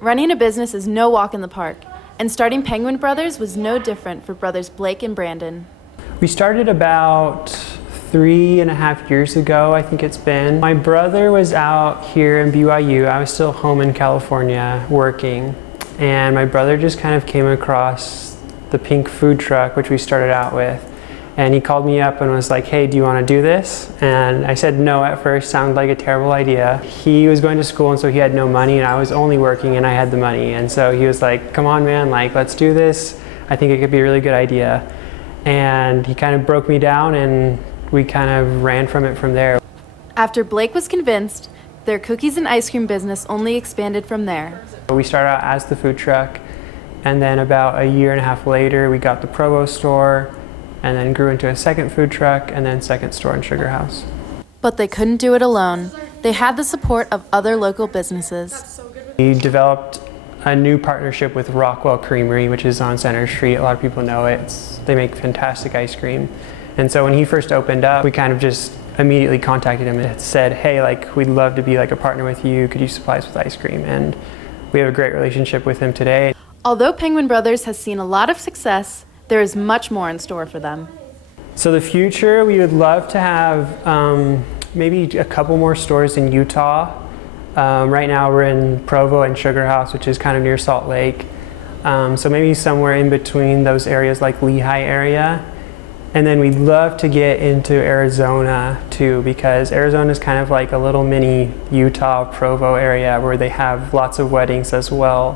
Running a business is no walk in the park, and starting Penguin Brothers was no different for brothers Blake and Brandon. We started about 3.5 years ago, I think it's been. My brother was out here in BYU. I was still home in California working, and my brother just kind of came across the pink food truck, which we started out with. And he called me up and was like, hey, do you want to do this? And I said no at first, sounded like a terrible idea. He was going to school, and so he had no money, and I was only working and I had the money. And so he was like, come on, man, like, let's do this. I think it could be a really good idea. And he kind of broke me down, and we kind of ran from it from there. After Blake was convinced, their cookies and ice cream business only expanded from there. We started out as the food truck, and then about 1.5 years later, we got the Provo store, and then grew into a second food truck, and then second store in Sugar House. But they couldn't do it alone. They had the support of other local businesses. We developed a new partnership with Rockwell Creamery, which is on Center Street. A lot of people know it. They make fantastic ice cream. And so when he first opened up, we kind of just immediately contacted him and said, hey, like, we'd love to be like a partner with you. Could you supply us with ice cream? And we have a great relationship with him today. Although Penguin Brothers has seen a lot of success, there is much more in store for them. So the future, we would love to have maybe a couple more stores in Utah. Right now we're in Provo and Sugar House, which is kind of near Salt Lake. So maybe somewhere in between those areas like Lehigh area. And then we'd love to get into Arizona too, because Arizona is kind of like a little mini Utah, Provo area where they have lots of weddings as well.